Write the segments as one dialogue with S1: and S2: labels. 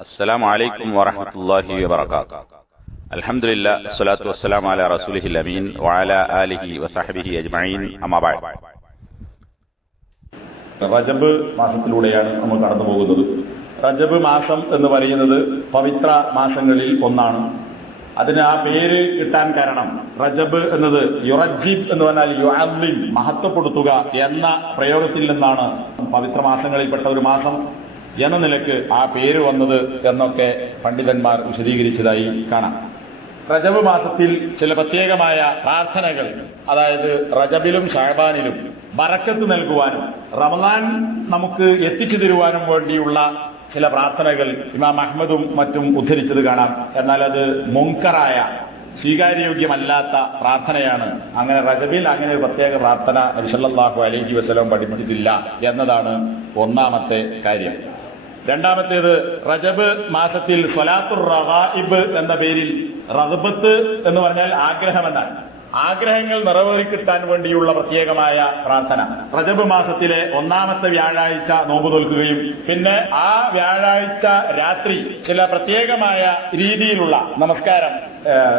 S1: السلام عليكم ورحمة الله وبركاته الحمد لله الصلاة والسلام على رسوله الأمين وعلى آله وصحبه أجمعين أما بعد
S2: റജബ് മാസത്തിലൂടെയാണ് നമ്മൾ കടന്നു പോകുന്നത് റജബ് മാസം എന്ന് പറയുന്നത് പവിത്ര മാസങ്ങളിൽ ഒന്നാണ് അതിന് ആ പേര് കിട്ടാൻ കാരണം റജബ് എന്നത് യുറജീബ് എന്ന് പറഞ്ഞാൽ യുഅല്ലിം മഹത്വപ്പെടുത്തുക എന്ന പ്രയോഗത്തിൽ നിന്നാണ് പവിത്ര മാസങ്ങളിൽപ്പെട്ട ഒരു മാസം എന്ന നിലയ്ക്ക് ആ പേര് വന്നത് എന്നൊക്കെ പണ്ഡിതന്മാർ വിശദീകരിച്ചതായി കാണാം. റജബ് മാസത്തിൽ ചില പ്രത്യേകമായ പ്രാർത്ഥനകൾ അതായത് റജബിലും ഷാബാനിലും ബറക്കത്ത് നൽകുവാനും റമദാൻ നമുക്ക് എത്തിച്ചു തരുവാനും വേണ്ടിയുള്ള ചില പ്രാർത്ഥനകൾ ഇമാം അഹമ്മദും മറ്റും ഉദ്ധരിച്ചത് കാണാം. എന്നാൽ അത് മുങ്കറായ സ്വീകാര്യയോഗ്യമല്ലാത്ത പ്രാർത്ഥനയാണ്. അങ്ങനെ റജബിൽ അങ്ങനെ ഒരു പ്രത്യേക പ്രാർത്ഥന അലിസല്ലാഹു അലൈഹി വസ്ലം പഠിപ്പിച്ചിട്ടില്ല എന്നതാണ് ഒന്നാമത്തെ കാര്യം. രണ്ടാമത്തേത് റജബ് മാസത്തിൽ സ്വലാത്തുർ റഹായിബ് എന്ന പേരിൽ റഹബത്ത് എന്ന് പറഞ്ഞാൽ ആഗ്രഹം എന്നാണ് ആഗ്രഹങ്ങൾ നിറവേറിക്കിട്ടാൻ വേണ്ടിയുള്ള പ്രത്യേകമായ പ്രാർത്ഥന. റജബ് മാസത്തിലെ ഒന്നാമത്തെ വ്യാഴാഴ്ച നോമ്പ് തോൽക്കുകയും പിന്നെ ആ വ്യാഴാഴ്ച രാത്രി ചില പ്രത്യേകമായ രീതിയിലുള്ള നമസ്കാരം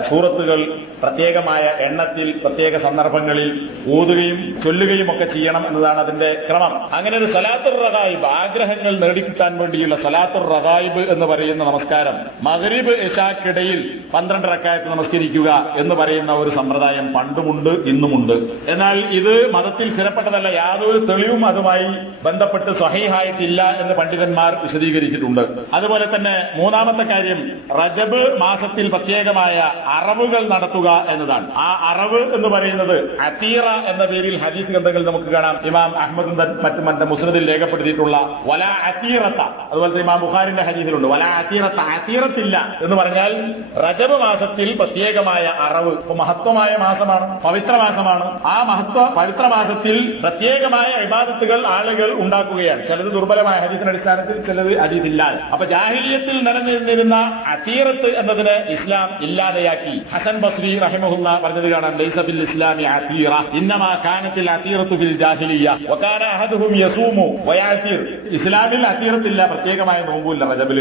S2: സൂറത്തുകൾ പ്രത്യേകമായ എണ്ണത്തിൽ പ്രത്യേക സന്ദർഭങ്ങളിൽ ഊതുകയും ചൊല്ലുകയും ഒക്കെ ചെയ്യണം എന്നതാണ് അതിന്റെ ക്രമം. അങ്ങനെ ഒരു സലാത്തുർ റഹായിബ് ആഗ്രഹങ്ങൾ നേടിക്കിട്ടാൻ വേണ്ടിയുള്ള സലാത്തുർ റഹായിബ് എന്ന് പറയുന്ന നമസ്കാരം മഗ്രിബ് ഇഷാക്കിടയിൽ പന്ത്രണ്ട് റക്കായത്ത് നമസ്കരിക്കുക എന്ന് പറയുന്ന ഒരു സമ്പ്രദായം പണ്ടുമുണ്ട് ഇന്നുമുണ്ട്. എന്നാൽ ഇത് മതത്തിൽ സ്ഥിരപ്പെട്ടതല്ല യാതൊരു തെളിവും അതുമായി ബന്ധപ്പെട്ട് സഹിഹായിട്ടില്ല എന്ന് പണ്ഡിതന്മാർ വിശദീകരിച്ചിട്ടുണ്ട്. അതുപോലെ തന്നെ മൂന്നാമത്തെ കാര്യം റജബ് മാസത്തിൽ പ്രത്യേകമായ അറവുകൾ നടത്തുക എന്നതാണ്. ആ അറവ് എന്ന് പറയുന്നത് അതീറ എന്ന പേരിൽ ഹദീസ് ഗ്രന്ഥങ്ങളിൽ നമുക്ക് കാണാം. ഇമാം അഹമ്മദ് മറ്റും മറ്റേ മുസ്ലിദിൽ രേഖപ്പെടുത്തിയിട്ടുള്ള വല അതുപോലെ തന്നെ ഇമാം ബുഖാരിന്റെ ഹദീസിലുണ്ട്. വല അതീറത്ത അതീറത്തില്ല എന്ന് പറഞ്ഞാൽ റജബ് മാസത്തിൽ പ്രത്യേകമായ അറവ്. മഹത്വമായ മാസമാണ് പവിത്ര മാസമാണ്. ആ മഹത്വ പവിത്ര മാസത്തിൽ പ്രത്യേകമായ ഇബാദത്തുകൾ ആളുകൾ ഉണ്ടാക്കുകയാണ്. ചിലത് ദുർബലമായ ഹദീസിന്റെ അടിസ്ഥാനത്തിൽ ചിലത് ഹദീസില്ല അപ്പൊ ജാഹിലിയത്തിൽ നിലനിന്നിരുന്ന അതീറത്ത് എന്നതിന് ഇസ്ലാം ഇല്ലാതെയാക്കി. ഹസൻ ബസ്രി റഹിമഹുല്ല പറഞ്ഞത് കാണാം ലൈസ ബിൽ ഇസ്ലാമി അസീറ. ഇന്നമാ കാനത്തിൽ അസീറത്തു ബിൽ ജാഹിലിയ വകാന അഹദുഹും യസൂമു വയാസിർ. ഇസ്ലാമിൽ അസീറത്തില്ല പ്രത്യേകമായ നോമ്പുമില്ല റജബിൽ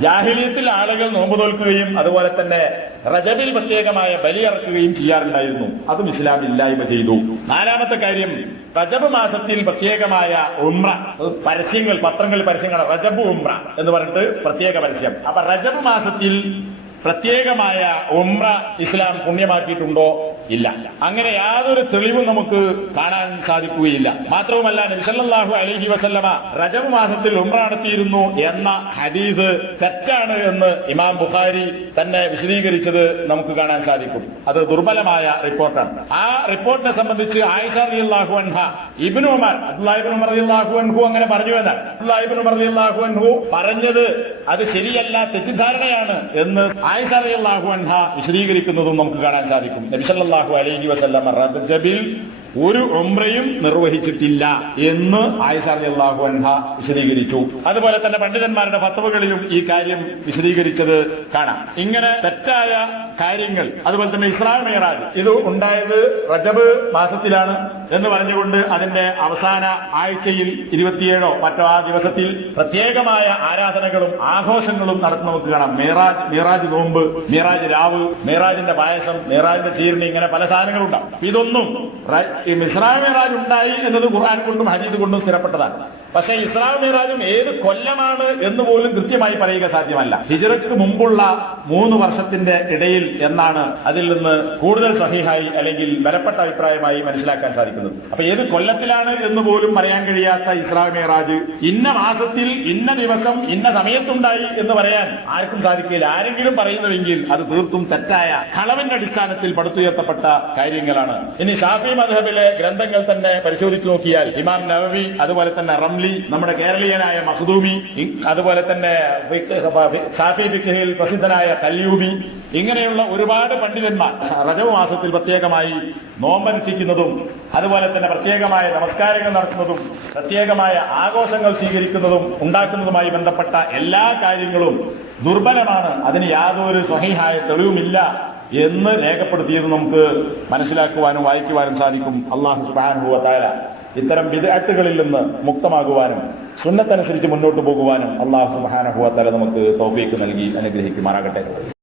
S2: ജാഹിലിയത്തിൽ ആളുകൾ നോമ്പ് തോൽക്കുകയും അതുപോലെ തന്നെ റജബിൽ പ്രത്യേകമായ ബലിയിറക്കുകയും ചെയ്യാറുണ്ടായിരുന്നു. അതും ഇസ്ലാം ഇല്ലായ്മ ചെയ്തു. നാലാമത്തെ കാര്യം റജബ് മാസത്തിൽ പ്രത്യേകമായ ഉമ്ര പരസ്യങ്ങൾ പത്രങ്ങളിൽ പരസ്യങ്ങൾ റജബ് ഉമ്ര എന്ന് പറഞ്ഞിട്ട് പ്രത്യേക പരസ്യം. അപ്പൊ റജബ് മാസത്തിൽ പ്രത്യേകമായ ഉംറ ഇസ്ലാം പുണ്യമാക്കിയിട്ടുണ്ടോ? ഇല്ല. അങ്ങനെ യാതൊരു തെളിവും നമുക്ക് കാണാൻ സാധിക്കുകയില്ല. മാത്രവുമല്ല നബിസല്ലാഹു അലഹി വസല്ലമ റജബ് മാസത്തിൽ ഉംറ നടത്തിയിരുന്നു എന്ന ഹദീസ് തെറ്റാണ് എന്ന് ഇമാം ബുഖാരി തന്നെ വിശദീകരിച്ചത് നമുക്ക് കാണാൻ സാധിക്കും. അത് ദുർബലമായ റിപ്പോർട്ടാണ്. ആ റിപ്പോർട്ടിനെ സംബന്ധിച്ച് ആയിഷ റളിയല്ലാഹു അൻഹ ഇബ്നു ഉമർ അബ്ദുല്ലാഹിബ്നു ഉമർ റളിയല്ലാഹു അൻഹു അങ്ങനെ പറഞ്ഞു എന്നാണ് അബ്ദുല്ലാഹിബ്നു ഉമർ റളിയല്ലാഹു അൻഹു പറഞ്ഞത് അത് ശരിയല്ല തെറ്റിദ്ധാരണയാണ് എന്ന് ആയിഷ റളിയല്ലാഹു അൻഹ വിശദീകരിക്കുന്നതും നമുക്ക് കാണാൻ സാധിക്കും. നബി സല്ലല്ലാഹു അലൈഹി വസല്ലം റജബിൽ ഒരു ഉംറയും നിർവഹിച്ചിട്ടില്ല എന്ന് ആയിഷ അള്ളാഹു അൻഹ വിശദീകരിച്ചു. അതുപോലെ തന്നെ പണ്ഡിതന്മാരുടെ ഫത്തവകളിലും ഈ കാര്യം വിശദീകരിച്ചത് കാണാം. ഇങ്ങനെ തെറ്റായ കാര്യങ്ങൾ അതുപോലെ തന്നെ ഇസ്ലാം മേറാജ് ഇത് ഉണ്ടായത് റജബ് മാസത്തിലാണ് എന്ന് പറഞ്ഞുകൊണ്ട് അതിന്റെ അവസാന ആഴ്ചയിൽ ഇരുപത്തിയേഴോ മറ്റോ ആ ദിവസത്തിൽ പ്രത്യേകമായ ആരാധനകളും ആഘോഷങ്ങളും നടത്തുന്ന നമുക്ക് കാണാം. മേറാജ് മേറാജ് നോമ്പ് മേറാജ് രാവ് മേറാജിന്റെ പായസം മേറാജിന്റെ തീരണി ഇങ്ങനെ പല സാധനങ്ങളുണ്ടാവും. ഇതൊന്നും ഈ ഇസ്ലാം മിറാജ് ഉണ്ടായി എന്നത് ഖുർആൻ കൊണ്ടും ഹരീദ് കൊണ്ടും സ്ഥിരപ്പെട്ടതാണ്. പക്ഷേ ഇസ്ലാം മിറാജും ഏത് കൊല്ലമാണ് എന്ന് പോലും കൃത്യമായി പറയുക സാധ്യമല്ല. ഹിജറയ്ക്ക് മുമ്പുള്ള മൂന്ന് വർഷത്തിന്റെ ഇടയിൽ എന്നാണ് അതിൽ നിന്ന് കൂടുതൽ സഹിഹായി അല്ലെങ്കിൽ ബലപ്പെട്ട അഭിപ്രായമായി മനസ്സിലാക്കാൻ സാധിക്കുന്നത്. അപ്പൊ ഏത് കൊല്ലത്തിലാണ് എന്ന് പോലും പറയാൻ കഴിയാത്ത ഇസ്ലാം മിറാജ് ഇന്ന മാസത്തിൽ ഇന്ന ദിവസം ഇന്ന സമയത്തുണ്ടായി എന്ന് പറയാൻ ആർക്കും സാധിക്കില്ല. ആരെങ്കിലും പറയുന്നുവെങ്കിൽ അത് തീർത്തും തെറ്റായ കളവിന്റെ അടിസ്ഥാനത്തിൽ പടുത്തുയർത്തപ്പെട്ട കാര്യങ്ങളാണ്. ഇനി ഷാഫി മധബിലെ ഗ്രന്ഥങ്ങൾ തന്നെ പരിശോധിച്ചു നോക്കിയാൽ ഇമാം നവവി അതുപോലെ തന്നെ റംലി നമ്മുടെ കേരളീയനായ മഹദൂമി അതുപോലെ തന്നെ ഷാഫി ഫിഖിൽ പ്രസിദ്ധനായ കല്യൂബി ഇങ്ങനെയുള്ള ഒരുപാട് പണ്ഡിതന്മാർ റജവ് മാസത്തിൽ പ്രത്യേകമായി നോമ്പനുഷ്ഠിക്കുന്നതും അതുപോലെ തന്നെ പ്രത്യേകമായ നമസ്കാരങ്ങൾ നടത്തുന്നതും പ്രത്യേകമായ ആഘോഷങ്ങൾ സ്വീകരിക്കുന്നതും ഉണ്ടാക്കുന്നതുമായി ബന്ധപ്പെട്ട എല്ലാ കാര്യങ്ങളും ദുർബലമാണ്. അതിന് യാതൊരു സ്വഹീഹായ തെളിവുമില്ല. എന്ന് രേഖപ്പെടുത്തിയത് നമുക്ക് മനസ്സിലാക്കുവാനും വായിക്കുവാനും സാധിക്കും. അള്ളാഹു സുബാനുഭവത്തായ ഇത്തരം വിദഗ്ധകളിൽ നിന്ന് മുക്തമാകുവാനും സുന്നത്തനുസരിച്ച് മുന്നോട്ട് പോകുവാനും അള്ളാഹു സുബാനഹുവ തല നമുക്ക് തോഫീക്ക് നൽകി അനുഗ്രഹിക്കുമാറാകട്ടെ.